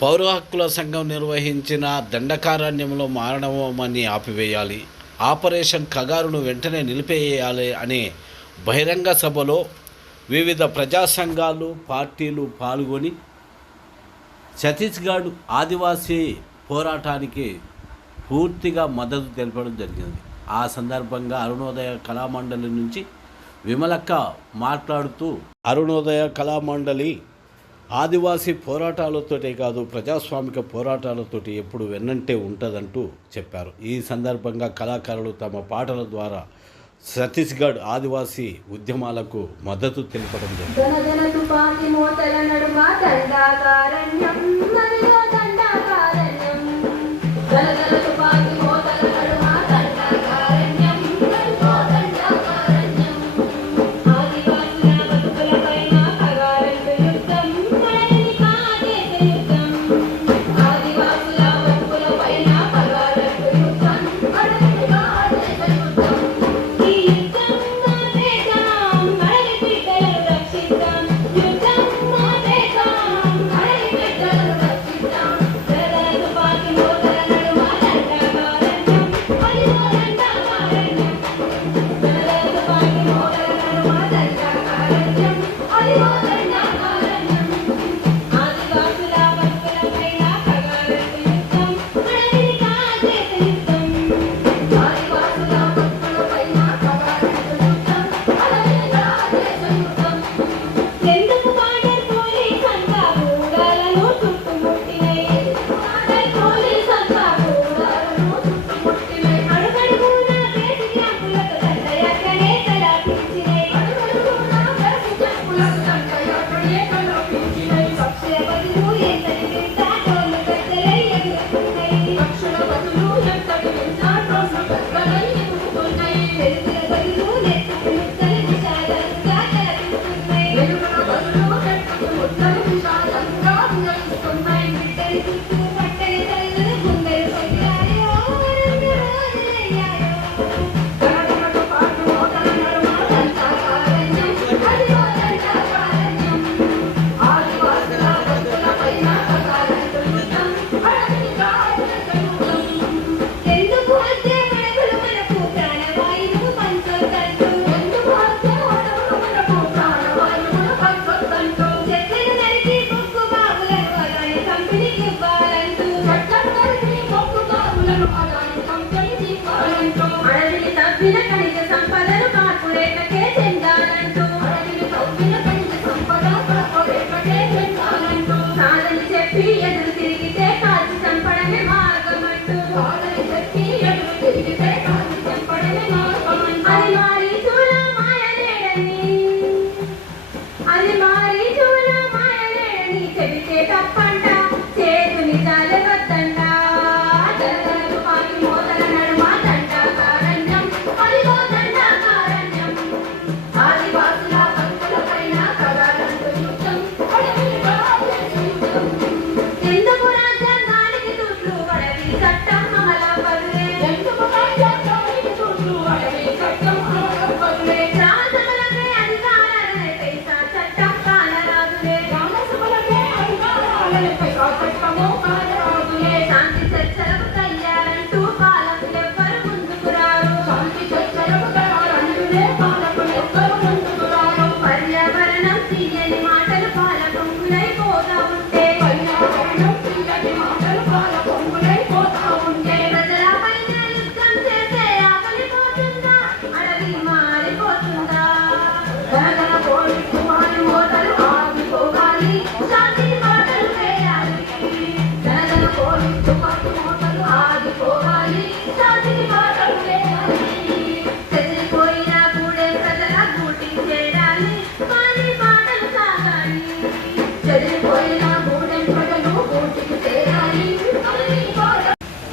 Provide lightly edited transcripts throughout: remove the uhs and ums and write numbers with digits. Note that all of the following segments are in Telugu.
పౌర హక్కుల సంఘం నిర్వహించిన దండకారణ్యంలో మారణహోమాన్ని ఆపివేయాలి, ఆపరేషన్ కగారును వెంటనే నిలిపేయాలి అనే బహిరంగ సభలో వివిధ ప్రజా సంఘాలు, పార్టీలు పాల్గొని ఛత్తీస్గఢ్ ఆదివాసీ పోరాటానికి పూర్తిగా మద్దతు తెలపడం జరిగింది. ఆ సందర్భంగా అరుణోదయ కళామండలి నుంచి విమలక్క మాట్లాడుతూ, అరుణోదయ కళామండలి ఆదివాసీ పోరాటాలతోటే కాదు ప్రజాస్వామిక పోరాటాలతోటి ఎప్పుడు వెన్నంటే ఉంటుందంటూ చెప్పారు. ఈ సందర్భంగా కళాకారులు తమ పాటల ద్వారా ఛత్తీస్గఢ్ ఆదివాసీ ఉద్యమాలకు మద్దతు తెలపడం జరిగింది.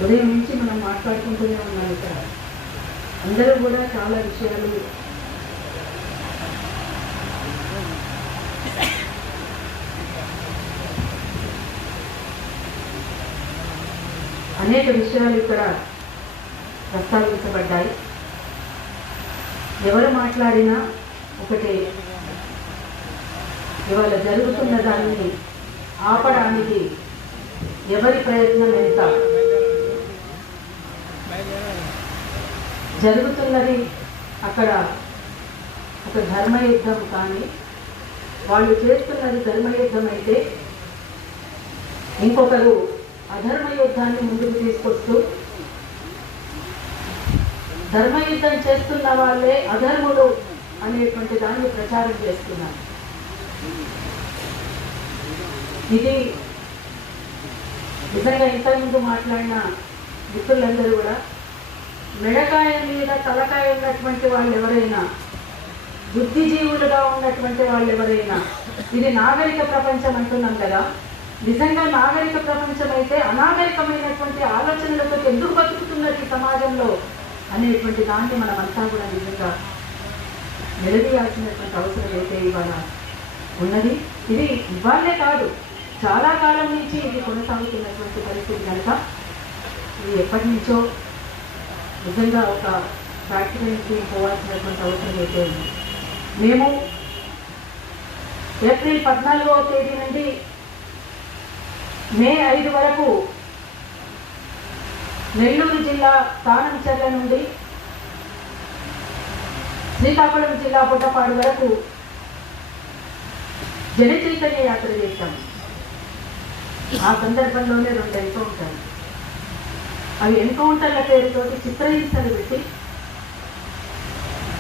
ఉదయం నుంచి మనం మాట్లాడుకుంటూనే ఉన్నాం. ఇక్కడ అందరూ కూడా చాలా విషయాలు అనేక విషయాలు ఇక్కడ ప్రస్తావించబడ్డాయి. ఎవరు మాట్లాడినా ఒకటే, ఇవాళ జరుగుతున్న దాన్ని ఆపడానికి ఎవరి ప్రయత్నం ఎంత, జరుగుతున్నది అక్కడ ఒక ధర్మయుద్ధం, కానీ వాళ్ళు చేస్తున్నది ధర్మయుద్ధం అయితే ఇంకొకరు అధర్మయుద్ధాన్ని ముందుకు తీసుకొస్తూ ధర్మయుద్ధం చేస్తున్న వాళ్ళే అధర్ములు అనేటువంటి దాన్ని ప్రచారం చేస్తున్నారు. ఇది నిజంగా ఇంతకుముందు మాట్లాడిన మిత్రులందరూ కూడా మెడకాయ మీద తలకాయ ఉన్నటువంటి వాళ్ళు ఎవరైనా, బుద్ధిజీవులుగా ఉన్నటువంటి వాళ్ళు ఎవరైనా, ఇది నాగరిక ప్రపంచం అంటున్నాం కదా, నిజంగా నాగరిక ప్రపంచం అయితే అనాగరికమైనటువంటి ఆలోచనలతో ఎందుకు బతుకుతున్నది ఈ సమాజంలో అనేటువంటి దాన్ని మనమంతా కూడా నిజంగా నిలదీయాల్సినటువంటి అవసరం అయితే ఇవాళ ఉన్నది. ఇది ఇవాళే కాదు, చాలా కాలం నుంచి ఇది కొనసాగుతున్నటువంటి పరిస్థితి కనుక ఇది ఎప్పటి నుంచో నిజంగా ఒక ప్రాక్టికల్కి పోవాల్సినటువంటి అవసరం అయితే ఉంది. మేము ఏప్రిల్ 14వ తేదీ నుండి మే 5 వరకు నెల్లూరు జిల్లా తానంచెర్ల నుండి శ్రీకాకుళం జిల్లా బుడ్డపాడు వరకు జన చైతన్య యాత్ర చేశాము. ఆ సందర్భంలోనే 2 ఎన్కౌంటర్లు, అవి ఎన్కౌంటర్ల పేరుతోటి చిత్రహింసలు పెట్టి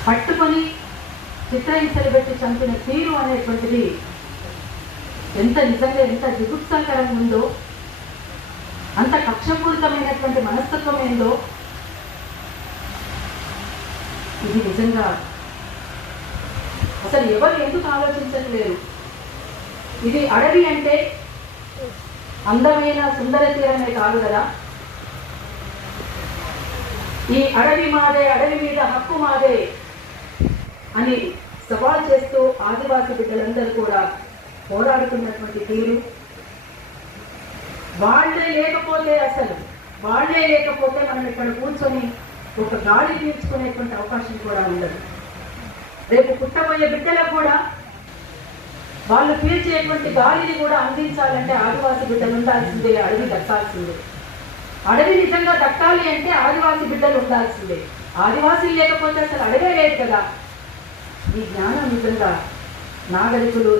పట్టుకొని చిత్రహింసలు పెట్టి చంపిన తీరు అనేటువంటిది ఎంత నిజంగా ఎంత జిగుప్సాకరంగా ఉందో, అంత కక్షపూరితమైనటువంటి మనస్తత్వం ఏందో, ఇది నిజంగా అసలు ఎవరు ఎందుకు ఆలోచించలేరు. ఇది అడవి అంటే అందమైన సుందర తీరమే కాదు కదా, ఈ అడవి మాదే, అడవి మీద హక్కు మాదే అని సవాల్ చేస్తూ ఆదివాసీ బిడ్డలందరూ కూడా పోరాడుతున్నటువంటి తీరు, వాళ్ళే లేకపోతే మనం ఇక్కడ కూర్చొని ఒక గాలి పీల్చుకునేటువంటి అవకాశం కూడా ఉండదు. రేపు పుట్టబోయే బిడ్డలకు కూడా వాళ్ళు పీల్చేటువంటి గాలిని కూడా అందించాలంటే ఆదివాసీ బిడ్డలు ఉండాల్సిందే, అడవి దక్కాల్సిందే. అడవి నిజంగా దక్కాలి అంటే ఆదివాసీ బిడ్డలు ఉండాల్సిందే. ఆదివాసీలు లేకపోతే అసలు అడవే లేదు కదా. ఈ జ్ఞానం నిజంగా నాగరికులు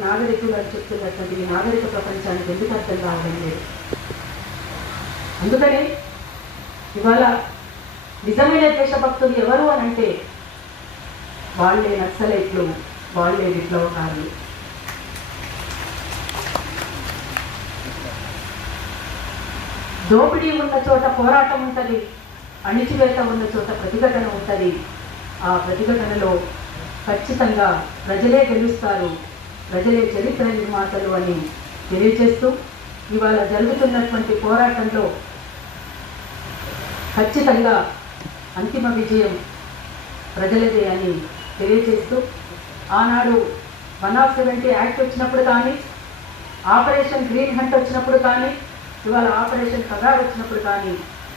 అని చెప్తున్నటువంటి ఈ నాగరిక ప్రపంచానికి ఎందుకు అర్థం కావడం లేదు. అందుకనే ఇవాళ నిజమైన దేశభక్తులు ఎవరు అని అంటే వాళ్ళే నక్సలైట్లు, వాళ్ళే విప్లవకారులు. దోపిడీ ఉన్న చోట పోరాటం ఉంటుంది, అణిచివేత ఉన్న చోట ప్రతిఘటన ఉంటుంది. ఆ ప్రతిఘటనలో ఖచ్చితంగా ప్రజలే గెలుస్తారు, ప్రజలే చరిత్ర నిర్మాతలు అని తెలియజేస్తూ ఇవాళ జరుగుతున్నటువంటి పోరాటంలో ఖచ్చితంగా అంతిమ విజయం ప్రజలదే అని తెలియజేస్తూ ఆనాడు 170 యాక్ట్ వచ్చినప్పుడు కానీ, ఆపరేషన్ గ్రీన్ హంట్ వచ్చినప్పుడు కానీ, ఇవాళ ఆపరేషన్ కగార్ వచ్చినప్పుడు కానీ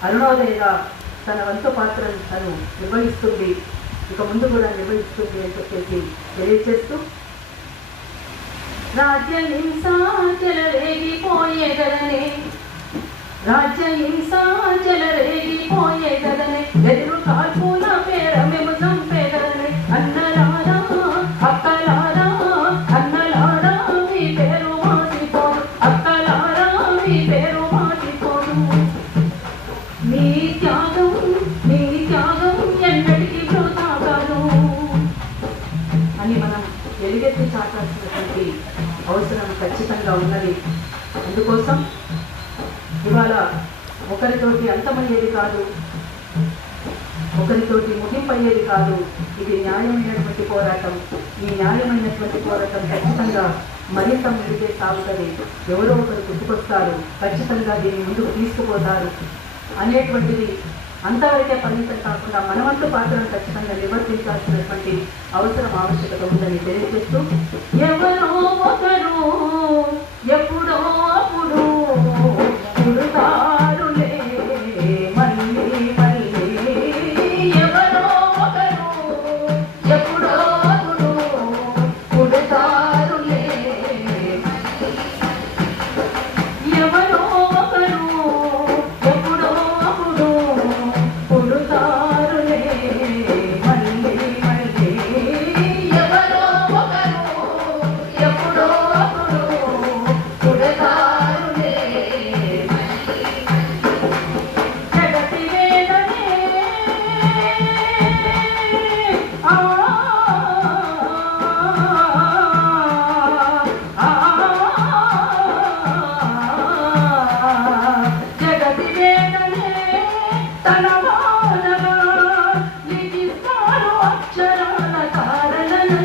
అరుణోదయగా తన వంతు పాత్రను తను నిర్వహిస్తుంది, ఇక ముందు కూడా నిర్వహిస్తుంది అని చెప్పేసి తెలియజేస్తూ రాజ్యహింస చెలరేగిపోయేదనే ఎదురు కాల్పుల పేర మేము చంపేదనే అన్నలారా అక్కలారా అన్నలారా మీ పేరు మాసిపోదు, అక్కలారా మీ పేరు మాసిపోదు, మీ త్యాగం ఎన్నటికీ వృథా కాదు అని మనం ఎలుగెత్తి చాటాల్సినటువంటి అవసరం ఖచ్చితంగా ఉన్నది. అందుకోసం ఇవాళ ఒకరితోటి అంతమయ్యేది కాదు, ఒకరితోటి ముగింపయ్యేది కాదు. ఇది న్యాయమైనటువంటి పోరాటం. ఈ న్యాయమైనటువంటి పోరాటం ఖచ్చితంగా మరింత ముందుకే సాగుతుంది. ఎవరో ఒకరు గుర్తుకొస్తారు, ఖచ్చితంగా దీన్ని ముందుకు తీసుకుపోతారు అనేటువంటిది అంతవరకే పరిమితం కాకుండా మనవంతు పాత్రను ఖచ్చితంగా నిర్వర్తించాల్సినటువంటి ఆవశ్యకత ఉందని తెలియజేస్తూ ఎవరో ఒకరు ఎప్పుడో అప్పుడు పుడతారులే మళ్ళీ ఎవరో ఒకరు ఎప్పుడో అప్పుడు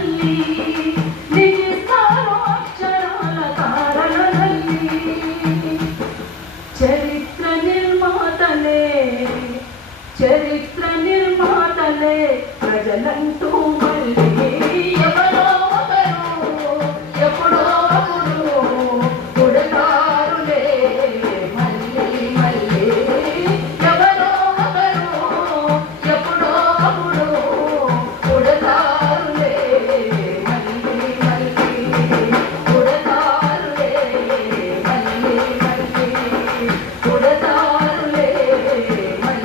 తల్లి